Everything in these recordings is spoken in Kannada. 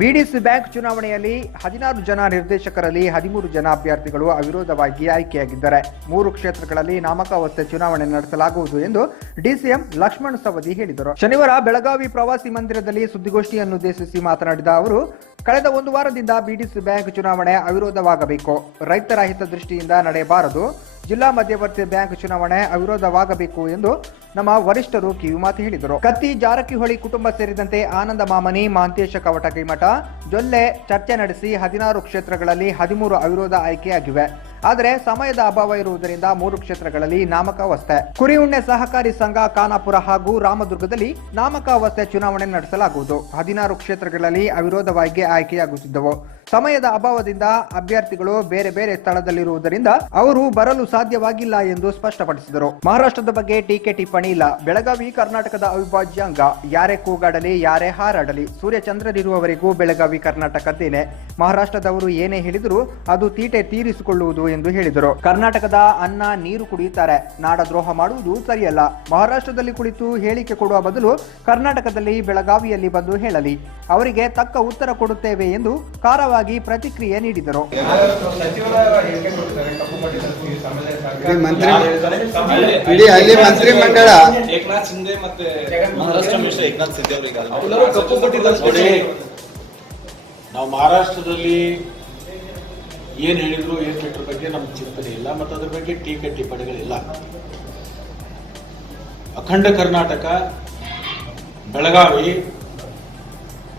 ಬಿಡಿಸಿ ಬ್ಯಾಂಕ್ ಚುನಾವಣೆಯಲ್ಲಿ ಹದಿನಾರು ಜನ ನಿರ್ದೇಶಕರಲ್ಲಿ ಹದಿಮೂರು ಜನ ಅಭ್ಯರ್ಥಿಗಳು ಅವಿರೋಧವಾಗಿ ಆಯ್ಕೆಯಾಗಿದ್ದಾರೆ. ಮೂರು ಕ್ಷೇತ್ರಗಳಲ್ಲಿ ನಾಮಕಾವಸ್ಥೆ ಚುನಾವಣೆ ನಡೆಸಲಾಗುವುದು ಎಂದು ಡಿಸಿಎಂ ಲಕ್ಷ್ಮಣ್ ಸವದಿ ಹೇಳಿದರು. ಶನಿವಾರ ಬೆಳಗಾವಿ ಪ್ರವಾಸಿ ಮಂದಿರದಲ್ಲಿ ಸುದ್ದಿಗೋಷ್ಠಿಯನ್ನುದ್ದೇಶಿಸಿ ಮಾತನಾಡಿದ ಅವರು, ಕಳೆದ ಒಂದು ವಾರದಿಂದ ಬಿಡಿಸಿ ಬ್ಯಾಂಕ್ ಚುನಾವಣೆ ಅವಿರೋಧವಾಗಬೇಕು. ರೈತರ ಹಿತದೃಷ್ಟಿಯಿಂದ ನಡೆಯಬಾರದು. ಜಿಲ್ಲಾ ಮಧ್ಯವರ್ತಿ ಬ್ಯಾಂಕ್ ಚುನಾವಣೆ ಅವಿರೋಧವಾಗಬೇಕು ಎಂದು ನಮ್ಮ ವರಿಷ್ಠರು ಕಿವಿಮಾತು ಹೇಳಿದರು. ಕತ್ತಿ ಜಾರಕಿಹೊಳಿ ಕುಟುಂಬ ಸೇರಿದಂತೆ ಆನಂದ ಮಾಮನಿ, ಮಾಂತೇಶ ಕವಟ ಕೈಮಠ ಜೊಲ್ಲೆ ಚರ್ಚೆ ನಡೆಸಿ ಹದಿನಾರು ಕ್ಷೇತ್ರಗಳಲ್ಲಿ ಹದಿಮೂರು ಅವಿರೋಧ ಆಯ್ಕೆಯಾಗಿವೆ. ಆದರೆ ಸಮಯದ ಅಭಾವ ಇರುವುದರಿಂದ ಮೂರು ಕ್ಷೇತ್ರಗಳಲ್ಲಿ ನಾಮಕಾವಸ್ಥೆ. ಕುರಿಹುಣ್ಣೆ ಸಹಕಾರಿ ಸಂಘ ಖಾನಾಪುರ ಹಾಗೂ ರಾಮದುರ್ಗದಲ್ಲಿ ನಾಮಕಾವಸ್ಥೆ ಚುನಾವಣೆ ನಡೆಸಲಾಗುವುದು. ಹದಿನಾರು ಕ್ಷೇತ್ರಗಳಲ್ಲಿ ಅವಿರೋಧವಾಗಿ ಆಯ್ಕೆಯಾಗುತ್ತಿದ್ದವು. ಸಮಯದ ಅಭಾವದಿಂದ ಅಭ್ಯರ್ಥಿಗಳು ಬೇರೆ ಬೇರೆ ಸ್ಥಳದಲ್ಲಿರುವುದರಿಂದ ಅವರು ಬರಲು ಸಾಧ್ಯವಾಗಿಲ್ಲ ಎಂದು ಸ್ಪಷ್ಟಪಡಿಸಿದರು. ಮಹಾರಾಷ್ಟ್ರದ ಬಗ್ಗೆ ಟೀಕೆ ಟಿಪ್ಪಣಿ ಇಲ್ಲ. ಬೆಳಗಾವಿ, ಕರ್ನಾಟಕದ ಅವಿಭಾಜ್ಯ ಅಂಗ ಯಾರೇ ಕೂಗಾಡಲಿ, ಯಾರೇ ಹಾರಾಡಲಿ ಸೂರ್ಯಚಂದ್ರರಿರುವವರೆಗೂ ಬೆಳಗಾವಿ ಕರ್ನಾಟಕದ್ದೇನೆ ಮಹಾರಾಷ್ಟ್ರದವರು ಏನೇ ಹೇಳಿದರೂ ಅದು ತೀಟೆ ತೀರಿಸಿಕೊಳ್ಳುವುದು ಎಂದು ಹೇಳಿದರು. ಕರ್ನಾಟಕದ ಅನ್ನ, ನೀರು ಕುಡಿಯುತ್ತಾರೆ. ನಾಡದ್ರೋಹ ಮಾಡುವುದು ಸರಿಯಲ್ಲ. ಮಹಾರಾಷ್ಟ್ರದಲ್ಲಿ ಕುಳಿತು ಹೇಳಿಕೆ ಕೊಡುವ ಬದಲು ಕರ್ನಾಟಕದಲ್ಲಿ ಬೆಳಗಾವಿಯಲ್ಲಿ ಬಂದು ಹೇಳಲಿ. ಅವರಿಗೆ ತಕ್ಕ ಉತ್ತರ ಕೊಡುತ್ತೇವೆ ಎಂದು ಖಾರವಾಗಿ ಪ್ರತಿಕ್ರಿಯೆ ನೀಡಿದರು. ಮಂತ್ರಿ- ಇಡೀ ಅಲ್ಲಿ ಮಂತ್ರಿ ಮಂಡಳ ಏಕನಾಥ್ ಶಿಂದೆ ಮತ್ತೆ ಮಹಾರಾಷ್ಟ್ರ ಏಕನಾಥ್ ಅವರಿಗೆ ಎಲ್ಲರೂ ಕಪ್ಪು ನಾವು ಮಹಾರಾಷ್ಟ್ರದಲ್ಲಿ ಏನ್ ಹೇಳಿದ್ರು ಏನ್ ಕೆಟ್ಟರ ಬಗ್ಗೆ ನಮ್ಗೆ ಚಿಂತನೆ ಇಲ್ಲ ಮತ್ತೆ ಅದ್ರ ಬಗ್ಗೆ ಟೀಕೆ ಟಿಪ್ಪಣಿಗಳಿಲ್ಲ. ಅಖಂಡ ಕರ್ನಾಟಕ ಬೆಳಗಾವಿ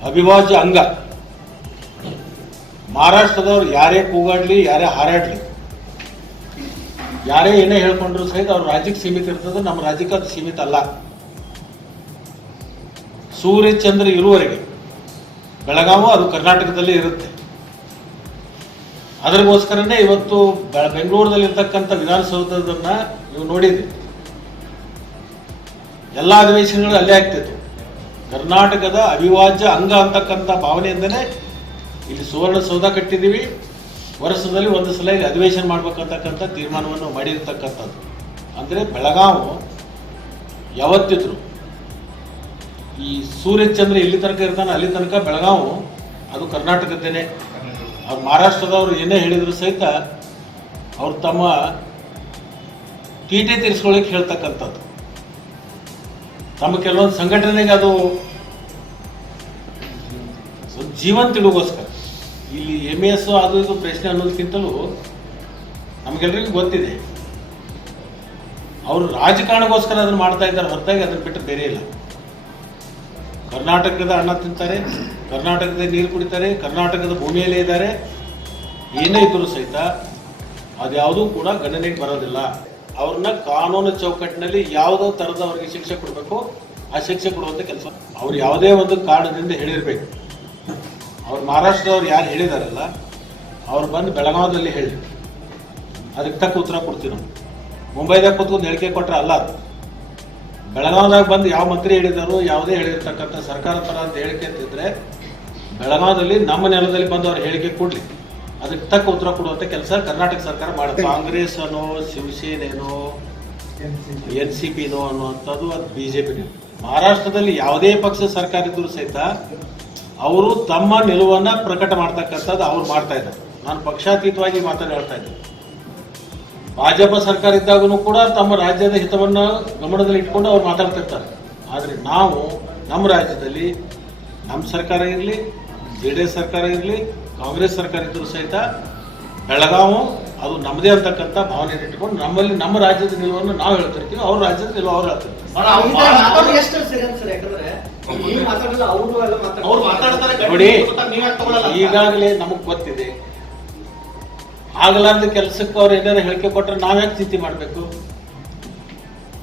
ಅವಿಭಾಜ್ಯ ಅಂಗ. ಮಹಾರಾಷ್ಟ್ರದವ್ರು ಯಾರೇ ಕೂಗಾಡ್ಲಿ, ಯಾರೇ ಹಾರಾಡ್ಲಿ, ಯಾರೇ ಏನೇ ಹೇಳ್ಕೊಂಡ್ರು ಸಹಿತ ಅವ್ರ ರಾಜ್ಯಕ್ಕೆ ಸೀಮಿತ ಇರ್ತದೆ, ನಮ್ಮ ರಾಜ್ಯಕ್ಕೆ ಅದು ಸೀಮಿತ ಅಲ್ಲ. ಸೂರ್ಯ, ಚಂದ್ರ ಇರುವವರೆಗೆ ಬೆಳಗಾವು ಅದು ಕರ್ನಾಟಕದಲ್ಲಿ ಇರುತ್ತೆ. ಅದಕ್ಕೋಸ್ಕರನೇ ಇವತ್ತು ಬೆಂಗಳೂರಿನಲ್ಲಿ ಇರ್ತಕ್ಕಂಥ ವಿಧಾನಸೌಧದನ್ನ ನೀವು ನೋಡಿದ್ರಿ. ಎಲ್ಲ ಅಧಿವೇಶನಗಳು ಅಲ್ಲೇ ಆಗ್ತಿತ್ತು ಕರ್ನಾಟಕದ ಅವಿಭಾಜ್ಯ ಅಂಗ ಅಂತಕ್ಕಂಥ ಭಾವನೆಯಿಂದನೇ ಇಲ್ಲಿ ಸುವರ್ಣ ಸೌಧ ಕಟ್ಟಿದ್ದೀವಿ. ವರ್ಷದಲ್ಲಿ ಒಂದು ಸಲ ಇಲ್ಲಿ ಅಧಿವೇಶನ ಮಾಡ್ಬೇಕಂತಕ್ಕಂಥ ತೀರ್ಮಾನವನ್ನು ಮಾಡಿರ್ತಕ್ಕಂಥದ್ದು. ಅಂದರೆ ಬೆಳಗಾವು ಯಾವತ್ತಿದ್ರು ಈ ಸೂರ್ಯಚಂದ್ರ ಇಲ್ಲಿ ತನಕ ಇರ್ತಾನೆ, ಅಲ್ಲಿ ತನಕ ಬೆಳಗಾವು, ಅದು ಕರ್ನಾಟಕದ್ದೇನೆ. ಅವ್ರು ಮಹಾರಾಷ್ಟ್ರದವ್ರು ಏನೇ ಹೇಳಿದ್ರು ಸಹಿತ ಅವ್ರು ತಮ್ಮ ತೀಟೆ ತೀರಿಸ್ಕೊಳ್ಳಿಕ್ಕೆ ಹೇಳ್ತಕ್ಕಂಥದ್ದು. ತಮ್ಮ ಕೆಲವೊಂದು ಸಂಘಟನೆಗೆ ಅದು ಜೀವಂತ ತಿಳಿಗೋಸ್ಕರ. ಇಲ್ಲಿ ಎಂ ಎಸ್ ಅದು ಇದು ಪ್ರಶ್ನೆ ಅನ್ನೋದಕ್ಕಿಂತಲೂ ನಮಗೆಲ್ಲರಿಗೂ ಗೊತ್ತಿದೆ. ಅವರು ರಾಜಕಾರಣಕ್ಕೋಸ್ಕರ ಅದನ್ನು ಮಾಡ್ತಾ ಇದ್ದಾರೆ, ಹೊರತಾಗಿ ಅದನ್ನು ಬಿಟ್ಟು ಬೇರೆ ಇಲ್ಲ. ಕರ್ನಾಟಕದ ಅನ್ನ ತಿಂತಾರೆ, ಕರ್ನಾಟಕದ ನೀರು ಕುಡಿತಾರೆ, ಕರ್ನಾಟಕದ ಭೂಮಿಯಲ್ಲೇ ಇದ್ದಾರೆ. ಏನೇ ಇದ್ದರೂ ಸಹಿತ ಅದ್ಯಾವುದೂ ಕೂಡ ಗಣನೆಗೆ ಬರೋದಿಲ್ಲ. ಅವ್ರನ್ನ ಕಾನೂನು ಚೌಕಟ್ಟಿನಲ್ಲಿ ಯಾವುದೋ ಥರದ ಅವರಿಗೆ ಶಿಕ್ಷೆ ಕೊಡಬೇಕು, ಆ ಶಿಕ್ಷೆ ಕೊಡುವಂಥ ಕೆಲಸ. ಅವ್ರು ಯಾವುದೇ ಒಂದು ಕಾರಣದಿಂದ ಹೇಳಿರ್ಬೇಕು. ಅವ್ರು ಮಹಾರಾಷ್ಟ್ರದವ್ರು ಯಾರು ಹೇಳಿದಾರಲ್ಲ, ಅವ್ರು ಬಂದು ಬೆಳಗಾವದಲ್ಲಿ ಹೇಳಿ. ಅದಕ್ಕೆ ತಕ್ಕ ಉತ್ತರ ಕೊಡ್ತೀವಿ ನಾವು. ಮುಂಬೈದಾಗ ಕೂತ್ಕೊಂಡು ಹೇಳಿಕೆ ಕೊಟ್ಟರೆ ಅಲ್ಲ ಅದು. ಬೆಳಗಾವದಾಗ ಬಂದು ಯಾವ ಮಂತ್ರಿ ಹೇಳಿದಾರೋ, ಯಾವುದೇ ಹೇಳಿರ್ತಕ್ಕಂಥ ಸರ್ಕಾರ ಪರ ಅಂತ ಹೇಳಿಕೆ ಅಂತಿದ್ರೆ ಬೆಳಗಾವದಲ್ಲಿ ನಮ್ಮ ನೆಲದಲ್ಲಿ ಬಂದು ಅವ್ರು ಹೇಳಿಕೆ ಕೊಡಲಿ. ಅದಕ್ಕೆ ತಕ್ಕ ಉತ್ತರ ಕೊಡುವಂಥ ಕೆಲಸ ಕರ್ನಾಟಕ ಸರ್ಕಾರ ಮಾಡುತ್ತೆ. ಕಾಂಗ್ರೆಸ್ ಅನ್ನೋ ಶಿವಸೇನೆನೋ, ಎನ್ ಸಿ ಪಿನೋ ಅನ್ನುವಂಥದ್ದು ಅದು ಬಿಜೆಪಿ ಮಹಾರಾಷ್ಟ್ರದಲ್ಲಿ ಯಾವುದೇ ಪಕ್ಷ ಸರ್ಕಾರ ಇದ್ದರೂ ಸಹಿತ ಅವರು ತಮ್ಮ ನಿಲುವನ್ನ ಪ್ರಕಟ ಮಾಡ್ತಕ್ಕಂಥದ್ದು ಅವ್ರು ಮಾಡ್ತಾ ಇದ್ದಾರೆ. ನಾನು ಪಕ್ಷಾತೀತವಾಗಿ ಮಾತಾಡ್ತಾ ಹೇಳ್ತಾ ಇದ್ದೆ ಭಾಜಪ ಸರ್ಕಾರ ಇದ್ದಾಗೂ ಕೂಡ ತಮ್ಮ ರಾಜ್ಯದ ಹಿತವನ್ನ ಗಮನದಲ್ಲಿ ಇಟ್ಕೊಂಡು ಅವ್ರು ಮಾತಾಡ್ತಿರ್ತಾರೆ ಆದರೆ ನಾವು ನಮ್ಮ ರಾಜ್ಯದಲ್ಲಿ ನಮ್ಮ ಸರ್ಕಾರ ಇರಲಿ ಜೆ ಡಿ ಎಸ್ ಸರ್ಕಾರ ಇರಲಿ ಕಾಂಗ್ರೆಸ್ ಸರ್ಕಾರ ಇದ್ದರೂ ಸಹಿತ ಬೆಳಗಾವು ಅದು ನಮ್ಮದೇ ಅಂತಕ್ಕಂಥ ಭಾವನೆ ಇಟ್ಕೊಂಡು ನಮ್ಮಲ್ಲಿ ನಮ್ಮ ರಾಜ್ಯದ ನಿಲುವನ್ನು ನಾವು ಹೇಳ್ತಿರ್ತೀವಿ ಅವ್ರ ರಾಜ್ಯದ ನಿಲುವು ಅವ್ರು ಹೇಳ್ತಿರ್ತಾರೆ. ನೋಡಿ ಈಗಾಗಲೇ ನಮಗ್ ಗೊತ್ತಿದೆ. ಆಗಲಾರ್ದ ಕೆಲಸಕ್ಕೆ ಅವ್ರು ಏನಾರು ಹೇಳಿಕೆ ಕೊಟ್ರೆ ನಾವ್ಯಾಕೆ ಚಿಂತೆ ಮಾಡ್ಬೇಕು?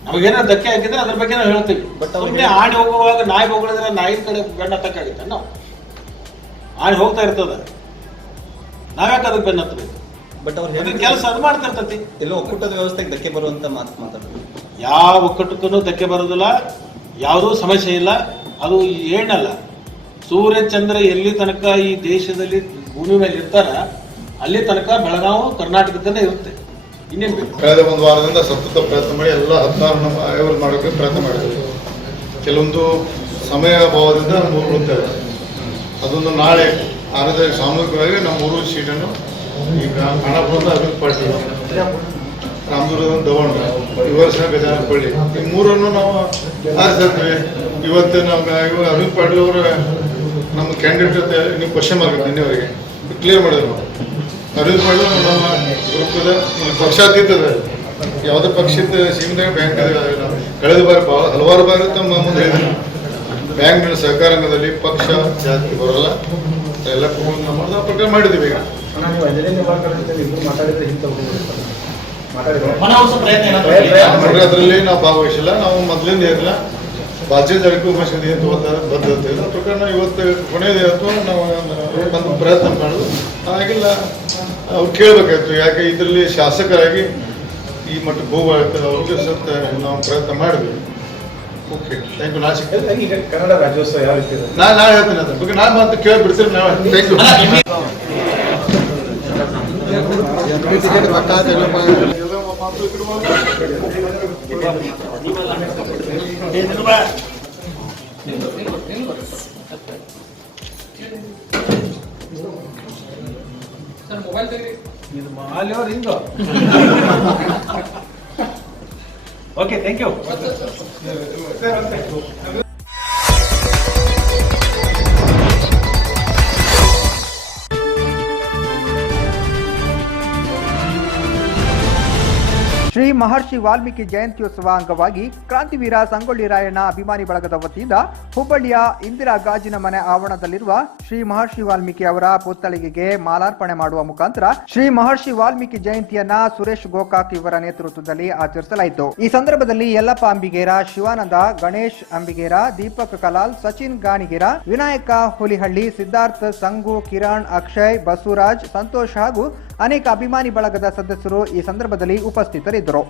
ನಮಗೇನಾರ ಧಕ್ಕೆ ಹಾಕಿದ್ರೆ ಅದ್ರ ಬಗ್ಗೆ ನಾವು ಹೇಳ್ತೀವಿ. ಬಟ್ ಅವ್ರಿಗೆ ಸುಮ್ಮನೆ ಆಡಿ ಹೋಗುವಾಗ ನಾಯಿ ಹೋಗಿದ್ರೆ ನಾಯಿ ಕಡೆ ಬೆನ್ನ ಹತ್ತಕ್ಕಾಗುತ್ತೆ ನಾವು ಆಡಿ ಹೋಗ್ತಾ ಇರ್ತದ. ನಾವ್ಯಾಕೆ ಅದಕ್ಕೆ ಬೆನ್ನ ಹತ್ತಬೇಕು? ಬಟ್ ಅವ್ರು ಹೇಳಿದ ಕೆಲಸ ಅದು ಮಾಡ್ತಾ ಇರ್ತತಿ ಎಲ್ಲ ಒಕ್ಕೂಟದ ವ್ಯವಸ್ಥೆಗೆ ಧಕ್ಕೆ ಬರುವಂತ ಮಾತು ಮಾತಾಡ್ತಾರೆ ಯಾವ ಒಕ್ಕೂಟಕ್ಕೂ ಧಕ್ಕೆ ಬರೋದಿಲ್ಲ ಯಾವುದೂ ಸಮಸ್ಯೆ ಇಲ್ಲ. ಅದು ಏನಲ್ಲ. ಸೂರ್ಯ, ಚಂದ್ರ ಎಲ್ಲಿ ತನಕ ಈ ದೇಶದಲ್ಲಿ ಭೂಮಿ ಮೇಲೆ ಇರ್ತಾರ, ಅಲ್ಲಿ ತನಕ ಬೆಳಗಾವ್ ಕರ್ನಾಟಕದಲ್ಲೇ ಇರುತ್ತೆ. ಇನ್ನೇನ್ ಕಳೆದ ಒಂದು ವಾರದಿಂದ ಸತತ ಪ್ರಯತ್ನ ಮಾಡಿ ಎಲ್ಲ ಹತ್ತಾರು ನಮ್ಮ ಆಯೋಗ ಮಾಡೋಕ್ಕೆ ಪ್ರಯತ್ನ ಮಾಡಿದ್ರು ಕೆಲವೊಂದು ಸಮಯ ಅಭಾವದಿಂದ ಮೂರು ಉಳಿತೇವೆ ಅದೊಂದು ನಾಳೆ ಆರನೇ ಸಾಮೂಹಿಕವಾಗಿ ನಮ್ಮ ಊರು ಸೀಟನ್ನು ಈಗ ಖಾನಾಪುರದ ಅಭಿವೃದ್ಧಿ ಪಾಟೀಲ್ ರಾಮದುರ್ಗದ ದವಣ. ವಿವರ್ಸನ ಗಜಾನಪಳ್ಳಿ ಈ ಮೂರನ್ನು ನಾವು ಆರಿಸಿದ್ವಿ ಇವತ್ತು ನಾವು ಇವಾಗ ಅರವಿಂದ್ ಪಾಟೀಲ್ ಅವರು ನಮ್ಮ ಕ್ಯಾಂಡಿಡೇಟ್ ಜೊತೆ ನೀವು ಕ್ವಶನ್ ಮಾಡಿದ್ರು ನಿನ್ನೆವರೆಗೆ ಕ್ಲಿಯರ್ ಮಾಡಿದ್ರು. ಅರವಿಂದ್ ಪಾಟೀಲ್ ನಮ್ಮ ಗ್ರೂಪದ ಪಕ್ಷಾತೀತದ ಯಾವುದೇ ಪಕ್ಷದ ಸೀಮಿತ ಬ್ಯಾಂಕ್ ಕಳೆದ ಬಾರಿ ಹಲವಾರು ಬಾರಿ ತಮ್ಮ ಮುಂದೆ ಹೇಳಿದ್ರು. ಬ್ಯಾಂಕ್ನ ಸಹಕಾರಂಗದಲ್ಲಿ ಪಕ್ಷ, ಜಾತಿ ಬರಲ್ಲ. ಎಲ್ಲ ಪ್ರಕಾರ ಮಾಡಿದ್ದೀವಿ ಈಗ. ಅದರಲ್ಲಿ ನಾವು ಭಾಗವಹಿಸಿಲ್ಲ. ನಾವು ಮೊದಲಿಂದ ಏನಿಲ್ಲ ಬಾಜ್ಯ ಏನು ಬದ್ಧತೆ ಇದೆ ಆ ಪ್ರಕಾರ ನಾವು ಇವತ್ತು ಕೊನೆ ಇವತ್ತು ನಾವು ಬಂದು ಪ್ರಯತ್ನ ಮಾಡೋದು. ಆಗಿಲ್ಲ ಅವ್ರು ಕೇಳಬೇಕಾಯ್ತು. ಯಾಕೆ ಇದರಲ್ಲಿ ಶಾಸಕರಾಗಿ ಈ ಮಟ್ಟಕ್ಕೆ ಹೋಗ್ಬಾರ್ದು ಅವ್ರಿಗೆ ಸತ್ತ ನಾವು ಪ್ರಯತ್ನ ಮಾಡಿದ್ವಿ. ಓಕೆ ಥ್ಯಾಂಕ್ ಯು ನಾ ಸಿಗ್ತೇನೆ. ಈಗ ಕನ್ನಡ ರಾಜ್ಯೋತ್ಸವ ಯಾವ ರೀತಿ ನಾನು ನಾ ನಾಳೆ ಹೇಳ್ತೀನಿ ಅದ್ರ ಬಗ್ಗೆ ನಾನು ಮಾತು ಕೇಳಿ ಬಿಡ್ತೀನಿ ನಾವು ಥ್ಯಾಂಕ್ ಯು ಅಲ್ಲ, ನಿಮಗೆ- ಇದು ಮಾಲಿ ಅವ್ರು ಹಿಂಗ okay thank you Shri Maharshi Valmiki ಜಯಂತ್ಯೋತ್ಸವ ಅಂಗವಾಗಿ ಕ್ರಾಂತಿವೀರ ಸಂಗೊಳ್ಳಿ ರಾಯಣ್ಣ ಅಭಿಮಾನಿ ಬಳಗದ ವತಿಯಿಂದ ಹುಬ್ಬಳ್ಳಿಯ ಇಂದಿರಾ ಗಾಜಿನ ಮನೆ ಆವರಣದಲ್ಲಿರುವ ಶ್ರೀ ಮಹರ್ಷಿ ವಾಲ್ಮೀಕಿ ಅವರ ಪುತ್ಥಳಿಗೆಗೆ ಮಾಲಾರ್ಪಣೆ ಮಾಡುವ ಮುಖಾಂತರ ಶ್ರೀ ಮಹರ್ಷಿ ವಾಲ್ಮೀಕಿ ಜಯಂತಿಯನ್ನ ಸುರೇಶ್ ಗೋಕಾಕ್ ಇವರ ನೇತೃತ್ವದಲ್ಲಿ ಆಚರಿಸಲಾಯಿತು. ಈ ಸಂದರ್ಭದಲ್ಲಿ ಯಲ್ಲಪ್ಪ ಅಂಬಿಗೇರ, ಶಿವಾನಂದ, ಗಣೇಶ್ ಅಂಬಿಗೇರ, ದೀಪಕ್ ಕಲಾಲ್, ಸಚಿನ್ ಗಾಣಿಗೇರ, ವಿನಾಯಕ ಹುಲಿಹಳ್ಳಿ, ಸಿದ್ಧಾರ್ಥ್, ಸಂಗು, ಕಿರಣ್, ಅಕ್ಷಯ್, ಬಸವರಾಜ್, ಸಂತೋಷ್ ಹಾಗೂ ಅನೇಕ ಅಭಿಮಾನಿ ಬಳಗದ ಸದಸ್ಯರು ಈ ಸಂದರ್ಭದಲ್ಲಿ ಉಪಸ್ಥಿತರಿದ್ದರು.